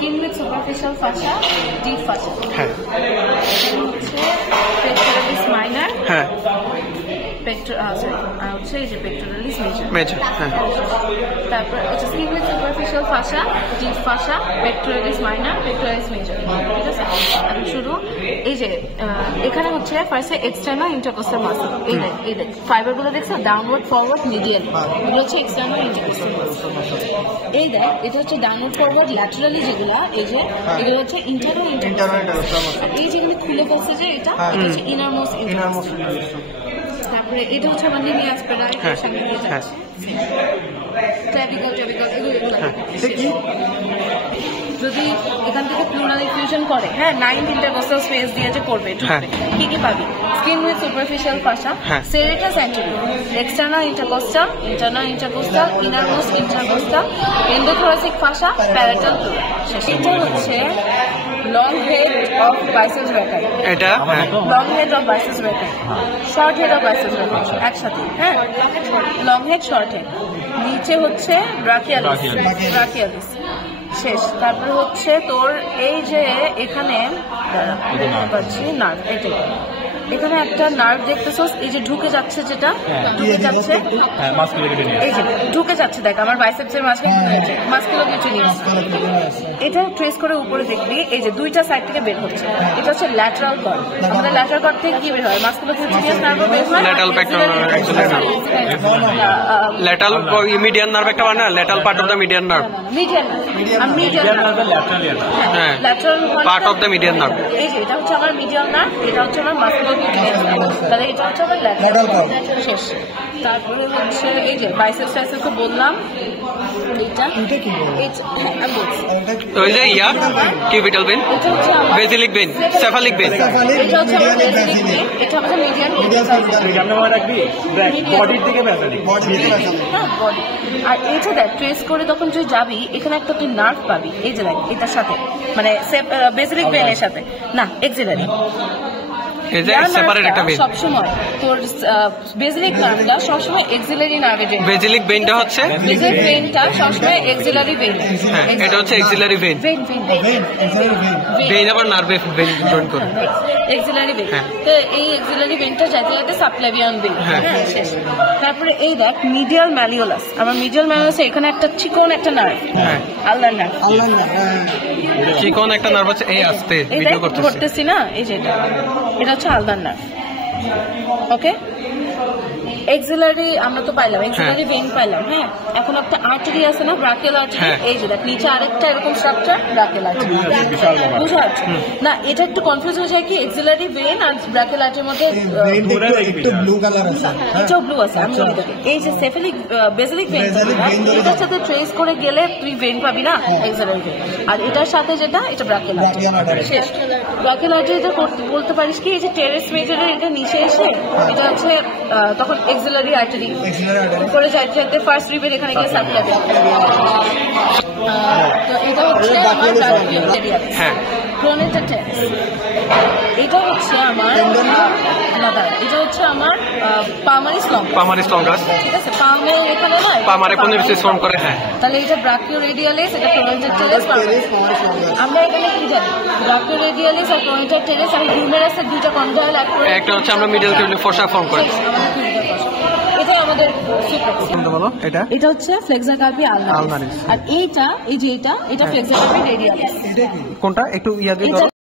Skin with superficial fascia, deep fascia. হ্যাঁ। Pectoralis minor. হ্যাঁ। হচ্ছে এই যে পেক্টোরালিস মেজর। মেজর। হ্যাঁ। তারপর হচ্ছে skin with superficial fascia, deep ফাসা, pectoralis minor, pectoralis major. ঠিক আছে? এখন শুরু এই যে এখানে হচ্ছে ফার্স্টে এক্সটার্নাল ইন্টারকোস্টাল মাসল। এই দেখ ফাইবার গুলো দেখছো, ডাউনওয়ার্ড ফরওয়ার্ড মিডিয়াল, এগুলো হচ্ছে এক্সটার্নাল ইন্টারকোস্টাল মাসল। এই দেখ এটা হচ্ছে ডাউনওয়ার্ড ফরওয়ার্ড ল্যাটারালি যেগুলো, এই যে এগুলো হচ্ছে ইন্টারনাল ইন্টারকোস্টাল মাসল। এই যেগুলো খুলে ফেলছে যে এটা হচ্ছে ইনারমোস্ট ইন্টারকোস্টাল। তারপরে এটা হচ্ছে আমার লিনিয়াস পেরাই সামনে দিয়ে যাচ্ছে। ক্লাভিকল এগুলো যদি এখান থেকে প্লুরাল ইফিউশন করে, হ্যাঁ 9 ইন্টারকোস্টাল স্পেস দিয়ে যে করবে, কি কি পাবি? Skin with superficial fascia, serratus anterior, external intercostal, innermost intercostal, endothoracic fascia, parietal pleural. সেটা হচ্ছে long head of biceps brachii, এটা long head of biceps brachii, short head of biceps brachii একসাথে। হ্যাঁ, লং হেড, শর্ট হেড। নিচে হচ্ছে brachialis শেষ। তারপরে হচ্ছে তোর এই যে এখানে দেখতে পাচ্ছি নার্ভ, এখানে একটা নার্ভ দেখতেছস, এই যে ঢুকে যাচ্ছে, যেটা ঢুকে যাচ্ছে, এই যে ঢুকে যাচ্ছে, দেখ আমার বাইসেপসের মাঝখানে ঢুকে যাচ্ছে, মাসকুলোকিউটিনিয়াস। এটা ট্রেস করে উপরে দেখবি এই যে দুইটা সাইড থেকে বের হচ্ছে, এটা হচ্ছে ল্যাটারাল কর্ড। আমাদের ল্যাটারাল কর্ড থেকে কি বের হয়? মাসকুলোকিউটিনিয়াস নার্ভ বের হয়, ল্যাটারাল মিডিয়ান নার্ভ একটা মানে lateral part of the median nerve, lateral part of the median nerve. এই যে এটা হচ্ছে আমার মিডিয়াল নার্ভ, এটা হচ্ছে আমার মাসকুলোকিউটিনিয়াস নার্ভ, তাহলে এটা হচ্ছে আমার ল্যাটারাল কর্ড শেষ। তারপরে হচ্ছে এই যে বাইসেপস টাইসেপস তো বললাম, ওই যে cubital when, বেসিলিক when, cephalic when, এটা হচ্ছে আমার বেসিলিক ভেন, এটা হচ্ছে মিডিয়ান বডির দিকে বেসিলিক, হ্যাঁ বডি। আর এই যে দেখ ট্রেস করে তখন তুই যাবি, এখানে একটা তুই নার্ভ পাবি, এই যে দেখ এটার সাথে, মানে বেসিলিক ভেনের সাথে না, এক্সিলারি সবসময় তোর বেসিলিক নার্ভটা সবসময় এক্সিলারি নার্ভে জয়েন। বেসিলিক ভেনটা হচ্ছে বেসিক ভেনটা সবসময় এক্সিলারি ভেন, এটা হচ্ছে এক্সিলারি ভেন। ভেন আবার নার্ভে ভেন জয়েন করে, এক্সিলারি ভেন। তো এই এক্সিলারি ভেনটা যাইতে যাইতে সাবক্লাভিয়ান ভেন, হ্যাঁ শেষ। তারপরে এই দেখ মিডিয়াল ম্যালিওলাস, আমার মিডিয়াল ম্যালিওলাসে এখানে একটা চিকন একটা নার্ভ, আলনার নার্ভ, চিকন একটা নার্ভ আছে, এই আস্তে ভিডিও করতেছি না, এই যে এটা হচ্ছে আলনার নার্ভ। ওকে, এক্সিলারি আমরা তো পাইলাম, এক্সিলারি ভেন পাইলাম। হ্যাঁ, এখন একটা আর্টারি আছে না, ব্রাকিয়াল আর্টারি, এই যে দেখ নিচে আরেকটা এরকম স্ট্রাকচার, ব্রাকিয়াল আর্টারি। বুঝা যাচ্ছে না? এটা একটু কনফিউজ হয়ে যায় কি এক্সিলারি ভেন আর ব্রাকিয়াল আর্টারির মধ্যে, ব্লু কালার আছে, এটাও ব্লু আছে। আমি বলি তোকে, এই যে সেফালিক বেসিলিক ভেন, এটার সাথে ট্রেস করে গেলে তুই ভেন পাবি না, এক্সিলারি ভেন। আর এটার সাথে যেটা, এটা ব্রাকিয়াল আর্টারি শেষ। ব্রাকিয়াল আর্টারিটা বলতে পারিস কি, এই যে টেরেস মেজরের এটা নিচে এসে, এটা হচ্ছে তখন এক্সিলারি আর্টারি, উপরে যাইতে যাইতে ফার্স্ট রিবের এখানে গিয়ে সাবক্লাভিয়ান। তো এটা হচ্ছে আমার ব্রাকিওলেরিয়ালিস, প্রোনেটার টেরেস। এটা হচ্ছে আমার এটা হচ্ছে আমার পালমারিস লঙ্গাস, ঠিক আছে? পালমে এখানে নয়, পালমারে কোন ফর্ম করে, হ্যাঁ। তাহলে এটা ব্রাকিওরেডিয়ালিস, এটা প্রোনেটার টেরেস। আমরা এখানে কি জানি? ব্রাকিওরেডিয়ালিস আর প্রোনেটার টেরেস আর হিউমেরাসের দুইটা কন্ডাইল, একটা হচ্ছে আমরা মিডল কিউবিটাল ফসা ফর্ম করে, এটাই আমাদের সুপার। এটা হচ্ছে ফ্লেক্সা কার্পি আলনারিস, আর এইটা এই যে এটা ফ্লেক্সা কার্পি রেডিয়ালিস। কোনটা একটু ইয়া দিয়ে